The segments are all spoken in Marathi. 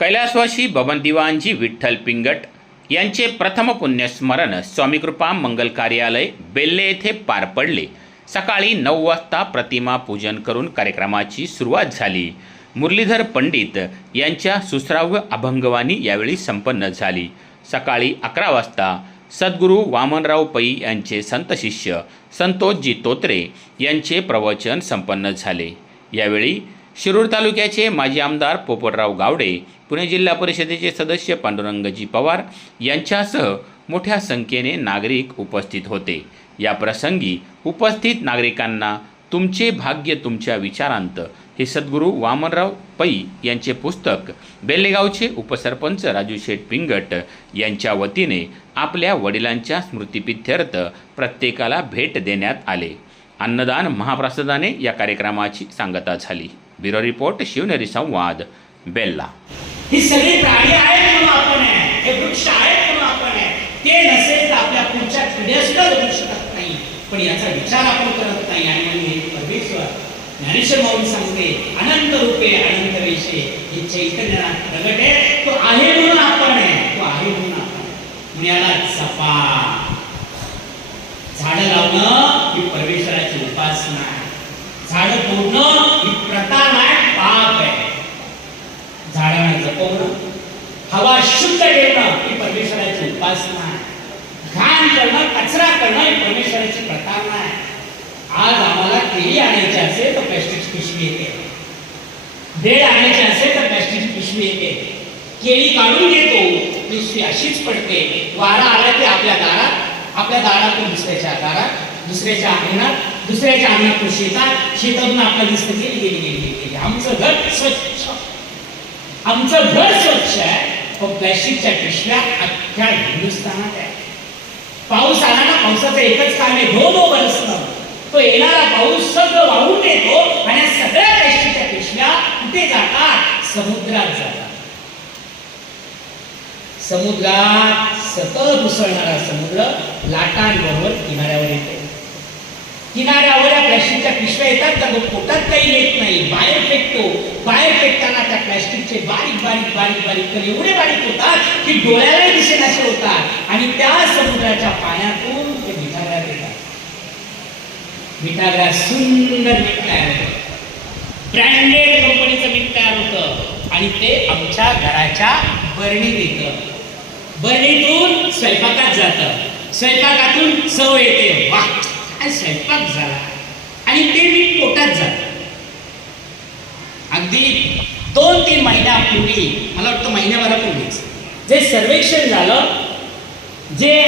कैलासवासी बबनदिवानजी विठ्ठल पिंगट यांचे प्रथम पुण्यस्मरण स्वामीकृपा मंगल कार्यालय बेल्ले येथे पार पडले. सकाळी नऊ वाजता प्रतिमा पूजन करून कार्यक्रमाची सुरुवात झाली. मुरलीधर पंडित यांच्या सुश्राव्य अभंगवाणी यावेळी संपन्न झाली. सकाळी अकरा वाजता सद्गुरू वामनराव पै यांचे संत शिष्य संतोषजी तोत्रे यांचे प्रवचन संपन्न झाले. यावेळी शिरूर तालुक्याचे माजी आमदार पोपटराव गावडे पुणे जिल्हा परिषदेचे सदस्य पांडुरंगजी पवार यांच्यासह मोठ्या संख्येने नागरिक उपस्थित होते. या प्रसंगी उपस्थित नागरिकांना तुमचे भाग्य तुमच्या विचारांत हे सद्गुरू वामनराव पै यांचे पुस्तक बेल्लेगावचे उपसरपंच राजू शेठ पिंगट यांच्या वतीने आपल्या वडिलांच्या स्मृतिपित्यर्थ प्रत्येकाला भेट देण्यात आले. अन्नदान महाप्रसादाने या कार्यक्रमाची सांगता झाली. ब्युरो रिपोर्ट शिवनेरी संवाद बेल्ला। ही सगळी प्राणी आहेत म्हणून आपण आहे. हे वृक्ष आहेत म्हणून आपण आहे. ते नसेल तर आपल्या पुढच्या पिढ्या सुद्धा जगू शकत नाही. पण याचा विचार आपण करत नाही. आणि म्हणून हे परमेश्वर ज्ञानेश्वर माऊली सांगते अनंत रूपे अनंत रेषे हे चैतन्य प्रगट आहे. तो आहे म्हणून आपण आहे. तो आहे म्हणून आपण आहे. याला जपा झाडं लावणं ही परमेश्वराची उपासना आहे. झाडं तोडणं ही प्रथा नाही पाप आहे झाडांना जपवणं हवा शुद्ध ठेवणं ही परमेश्वराची उपासना आहे घाण करणं कचरा करणं ही परमेश्वराची प्रथा नाही आज आम्हाला केळी आणायची असेल तर प्लॅस्टिकची पिशवी येते. भेळ आणायची असेल तर प्लॅस्टिकची पिशवी येते. केळी काढून घेतो पिशवी अशीच पडते. वारा आला की आपल्या दारात आपल्या दारातून दुसऱ्याच्या दारात दुसऱ्याच्या अंगणात दुसऱ्याच्या अंगणातून शेतात शेतातून आपल्याला दिसतं गेली गेली गेली गेली गेली. आमचं घर स्वच्छ. आमचं घर स्वच्छ आहे पण प्लॅस्टिकच्या पिशव्या अख्ख्या हिंदुस्थानात आहे पाऊस आला ना पावसाचं एकच काम आहे धो धो बरसणं तो येणारा पाऊस सगळं वाहून येतो आणि सगळ्या प्लॅस्टिकच्या पिशव्या कुठे जातात? समुद्रात जातात. समुद्रात सतत उसळणारा समुद्र लाटांबरोबर किनाऱ्यावर येतो. किनाऱ्यावर या प्लॅस्टिकच्या पिशव्या येतात का तो पोटात काही येत नाही. बाहेर फेकतो. बाहेर फेकताना त्या प्लॅस्टिकचे बारीक बारीक बारीक बारीक तर एवढे बारीक होतात की डोळ्यालाही दिसेनासे होतात. आणि त्या समुद्राच्या पाण्यातून ते मिठाला सुंदर मीठ तयार होतं. ब्रँडेड कंपनीचं मीठ तयार होतं. आणि ते आमच्या घराच्या बरणीत येतं. बरणीतून स्वयंपाकात जातं. स्वयंपाकातून चव येते. वा काय स्वयंपाक झाला. आणि ते मीठ पोटात जातं. अगदी दोन तीन महिन्यापूर्वी मला वाटतं महिन्याभरापूर्वीच जे सर्वेक्षण झालं जे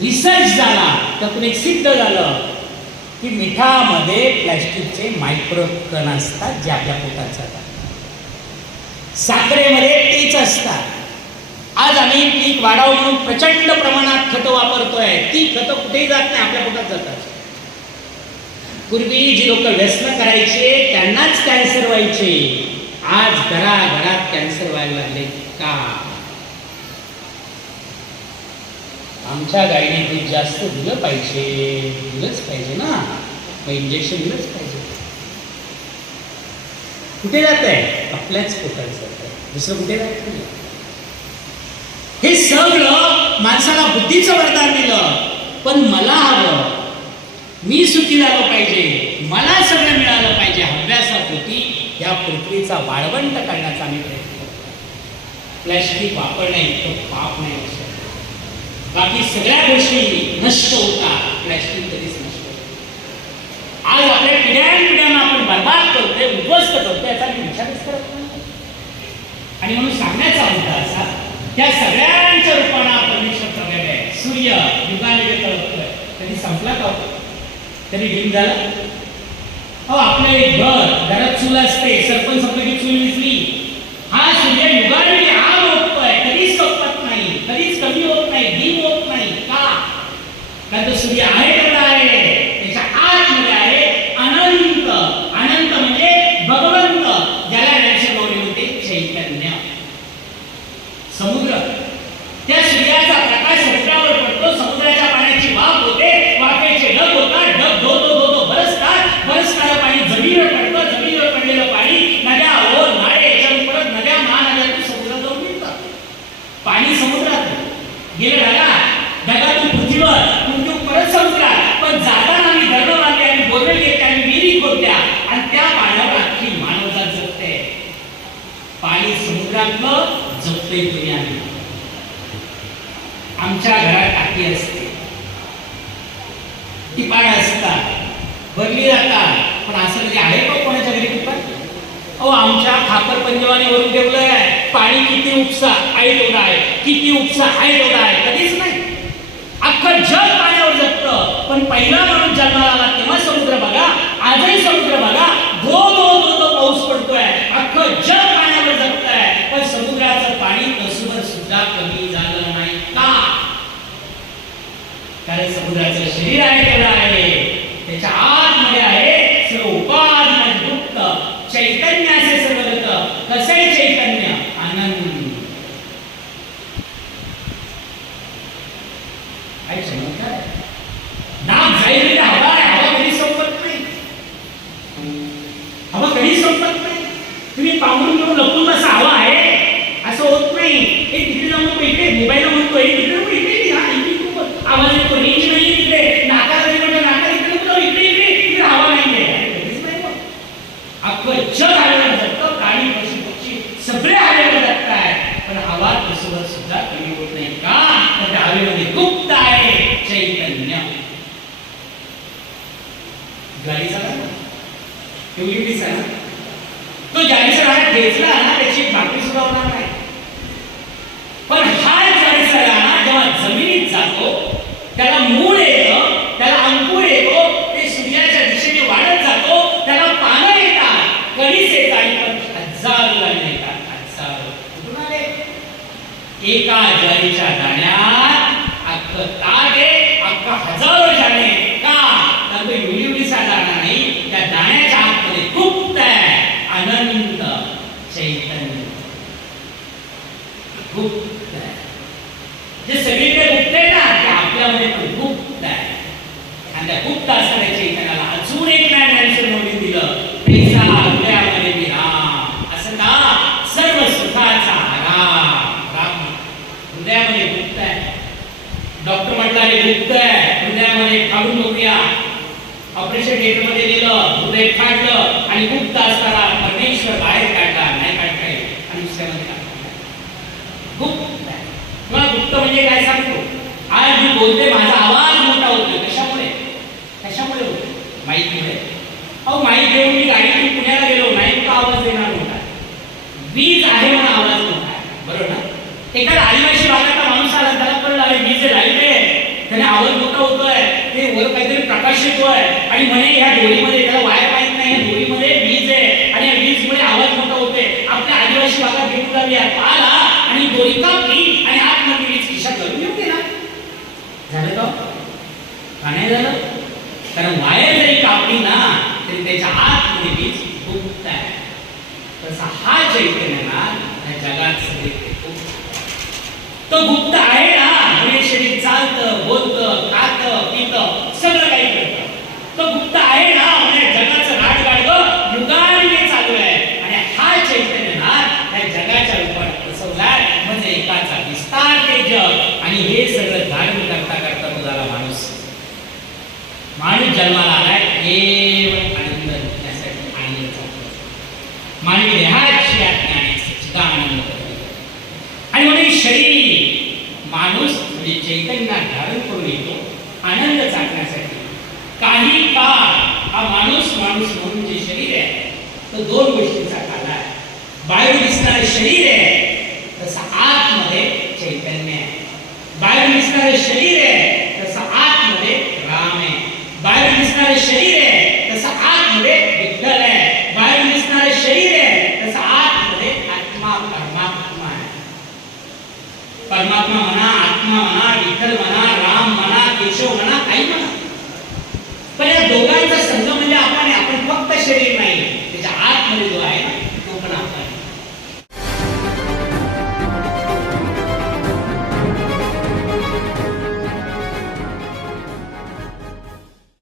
रिसर्च झाला. त्यातून एक सिद्ध झालं की मिठामध्ये प्लॅस्टिकचे मायक्रो कण असतात जे आपल्या पोटात जातात. साखरेमध्ये तेच असतात. आज आम्ही पीक वाढावं म्हणून प्रचंड प्रमाणात खतं वापरतोय. ती खतं कुठेही जात नाही आपल्या पोटात जातात. पूर्वी जी लोक व्यसन करायचे त्यांनाच कॅन्सर व्हायचे. आज घराघरात कॅन्सर व्हायला लागले. का? आमच्या गाईने दूध जास्त दिलं पाहिजे. दिलंच पाहिजे ना. मग इंजेक्शन दिलंच पाहिजे. कुठे जात आहे? आपल्याच पोटात जात आहे. दुसरं कुठे जात नाही. हे सगळं माणसाला बुद्धीचं वरदान दिलं. पण मला हवं. मी सुखी झालो पाहिजे. मला सगळं मिळालं पाहिजे. अभ्यासापोटी या पृथ्वीचा वाळवंट करण्याचा आम्ही प्रयत्न करतो प्लॅस्टिक वापरणे इतकं पाप नाही असं. बाकी सगळ्या गोष्टी नष्ट होतात प्लॅस्टिक कधीच नष्ट होत आज आपल्या पिढ्यान पिढ्यांना आपण बर्बाद करतोय उद्ध्वस्त करतोय याचा मी विचारच करत नाही. आणि म्हणून सांगण्याचा मुद्दा असा त्या सगळ्यांच्या रूपाने परमेश्वर प्रगट आहे. सूर्य युगाने कळतोय कधी संपला का हो? कधी दिन झाला? हो आपलं एक घर घरात चूल असते सरपंच संपलं की चूल विसली. हा सूर्य युगाने आज होतोय कधीच संपत नाही कधीच कमी होत नाही दिन होत नाही का कारण तो सूर्य आहे तेवढा आहे आमच्या घरात टाकी असते. असतात. भरली जातात. पण असं म्हणजे आहे कोणाच्या घरी आमच्या खापर पंजवाने वरून आहे पाणी किती उपसा? आई तेवढा आहे. किती उपसा? आई तेवढा आहे. कधीच नाही. अख्खं जग पाण्यावर जगतं. पण पहिला माणूस जन्माला आला तेव्हा समुद्र बघा. आजही समुद्र बघा. धो धो पाऊस पडतोय. अख्खं जग कारण समुद्राचं शरीर आहे तेवढं आहे. त्याच्या आतमध्ये आहे सर्व उपाधी गुप्त चैतन्य असे सर्व कसे चैतन्य आनंद काय चमत्कार आहे. नाक जाईल म्हणजे हवा आहे हवा कधी संपत नाही हवा कधी संपत नाही तुम्ही पाहून घेऊन लपून बसा हवा आहे असं होत नाही हे तिकडे जाऊन नको इकडे मोबाईल म्हणतोय इकडे नको इकडे इकडे, हा, इकडे नको. आवाज येतो रेंज नाही इकडे नाकाला तरी म्हणतो नाका इकडे नको जाऊ, इकडे इकडे इकडे हवा नाही आहे कधीच नाही बघ. अख्खं जग हवेवर जातं प्राणी पशु पक्षी सगळे हवेवर जात आहे पण आवाज कसवर सुद्धा कमी होत नाही. का? तर त्या हवेमध्ये गुप्त आहे चैतन्य. ना तो ज्यावेळेस राहणार ठेचला ना त्याची बाकी सुद्धा होणार नाही पण हा ज्यावेळेस राहणार जेव्हा जमिनीत जातो त्याला मूळ येतं त्याला अंकुर येतो ते सूर्याच्या दिशेने वाढत जातो त्याला पानं येतात कणीस येतात आणि पण हजारो दाणे येतात हजारो कुठून आले एका ज्वारीच्या दाण्यात अख्खं ताग आहे अख्खा हजारो दाणे का तर तो एवढी एवढीसा दाणा नाही त्या दाण्याच्या आतमध्ये गुप्त आहे अनंत चैतन्य गुप्त आहे जे सगळीकडे गुप्त आहे ना ते आपल्यामध्ये पण गुप्त आहे आणि त्या गुप्त असणाऱ्या चैतन्याला अजून एक ज्ञान ज्ञानेश्वर नवनीत दिलं पैसा हृदयामध्ये विराम असं का सर्व सुखाचा आराम राम हृदयामध्ये गुप्त आहे डॉक्टर म्हटलं गुप्त आहे हृदयामध्ये काढून बघूया ऑपरेशन थिएटरमध्ये गेलं हृदय काढलं आणि गुप्त असताना परमेश्वर बाहेर काढला नाही काढता येत आणि दुसऱ्यामध्ये काढला गुप्त आहे मला गुप्त म्हणजे काय सांगतो आज मी बोलते माझा आवाज मोठा होतो कशामुळे? कशामुळे होतो माईकमुळे अहो माईक घेऊन मी गाडीतून पुण्याला गेलो नाही का आवाज देणार होता? वीज आहे म्हणून आवाज मोठा. बरोबर ना? एखादा आदिवासी भागातला माणूस आला त्याला कळलं अरे वीज राहिले त्याने आवाज मोठा होतोय. ते वर काहीतरी प्रकाश येतोय. आणि म्हणे ह्या डोळीमध्ये त्याला वायर माहीत नाही या डोळीमध्ये वीज आहे. आणि या वीजमुळे आवाज मोठा होतोय. आपल्या आदिवासी भागात घेऊन जाऊया तो आला आणि दोरी का आणि आतमध्ये वीज खिशात घालून घेऊन गेला झालं का? का नाही झालं? कारण वायर जरी कापली ना तरी त्याच्या आतमध्ये वीज गुप्त आहे तसा हा चैतन्य ना या जगात सगळीकडे गुप्त आहे. तो गुप्त आहे ना म्हणजे शरीर चालतं बोलतं खातं पितं सगळं काही करतं तो गुप्त आहे ना म्हणजे जगाचं राट गाडगं युगाने चालू आहे आणि हा चैतन्य ना या जगाच्या रूपात बसवलाय म्हणजे एकाचा विस्तार ते जग आणि हे सगळं धारण करता करता तो झाला माणूस माणूस जन्माला आलाय केवळ आनंद घेण्यासाठी आणि याचा उपयोग. मानवी देहाची आज्ञा आहे सच्चिदानंद आणि म्हणून शरीर माणूस म्हणजे चैतन्य धारण करून येतो आनंद चाकण्यासाठी काही काळ हा माणूस माणूस म्हणून जे शरीर आहे तो दोन गोष्टींचा काला आहे. बाहेर दिसणारे शरीर आहे तसं आतमध्ये चैतन्य आहे. बाहेर दिसणारे शरीर